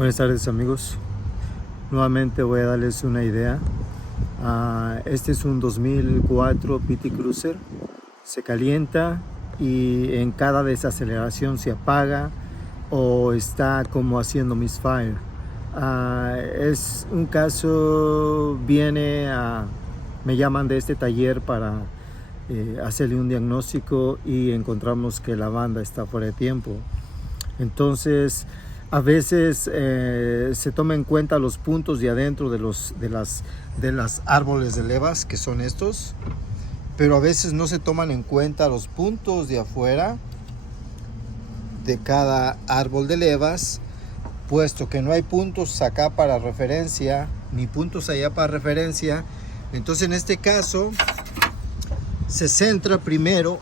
Buenas tardes amigos, nuevamente voy a darles una idea. Este es un 2004 PT Cruiser, se calienta y en cada desaceleración se apaga o está como haciendo misfire. Es un caso, me llaman de este taller para hacerle un diagnóstico y encontramos que la banda está fuera de tiempo. Entonces a veces se toma en cuenta los puntos de adentro de las árboles de levas, que son estos, pero a veces no se toman en cuenta los puntos de afuera de cada árbol de levas, puesto que no hay puntos acá para referencia ni puntos allá para referencia. Entonces en este caso se centra primero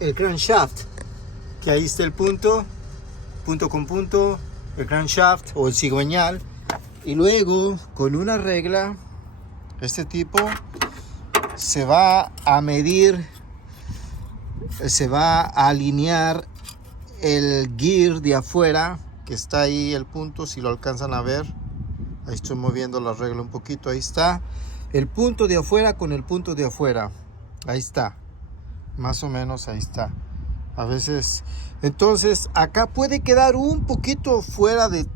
el crankshaft, que ahí está el punto con punto, el crankshaft o el cigüeñal, y luego con una regla este tipo se va a medir, se va a alinear el gear de afuera, que está ahí el punto, si lo alcanzan a ver, ahí estoy moviendo la regla un poquito, ahí está el punto de afuera con el punto de afuera, ahí está, más o menos ahí está. A veces, entonces acá puede quedar un poquito fuera de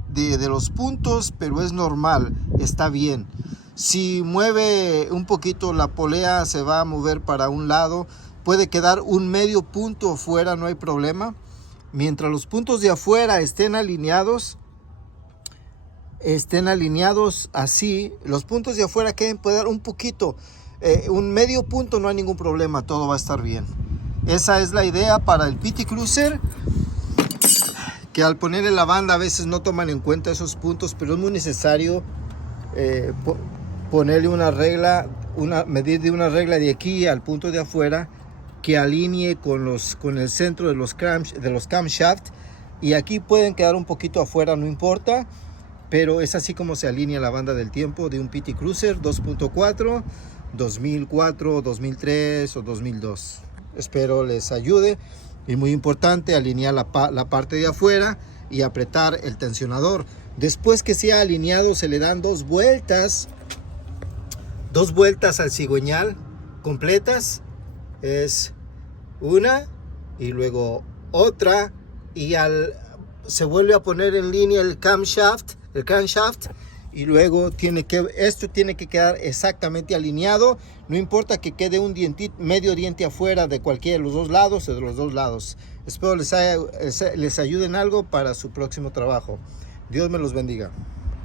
los puntos, pero es normal, está bien. Si mueve un poquito la polea, se va a mover para un lado, puede quedar un medio punto fuera, no hay problema. Mientras los puntos de afuera estén alineados así, los puntos de afuera puede dar un poquito, un medio punto, no hay ningún problema, todo va a estar bien. Esa es la idea para el PT Cruiser, que al ponerle la banda a veces no toman en cuenta esos puntos, pero es muy necesario ponerle una regla, medir de una regla de aquí al punto de afuera que alinee con el centro de los camshaft, y aquí pueden quedar un poquito afuera, no importa, pero es así como se alinea la banda del tiempo de un PT Cruiser 2.4, 2004, 2003 o 2002. Espero les ayude, y muy importante alinear la parte de afuera y apretar el tensionador. Después que sea alineado se le dan dos vueltas al cigüeñal completas, es una y luego otra, y se vuelve a poner en línea el crankshaft, y luego esto tiene que quedar exactamente alineado. No importa que quede un medio diente afuera de cualquiera de los dos lados o de los dos lados. Espero les ayude en algo para su próximo trabajo. Dios me los bendiga.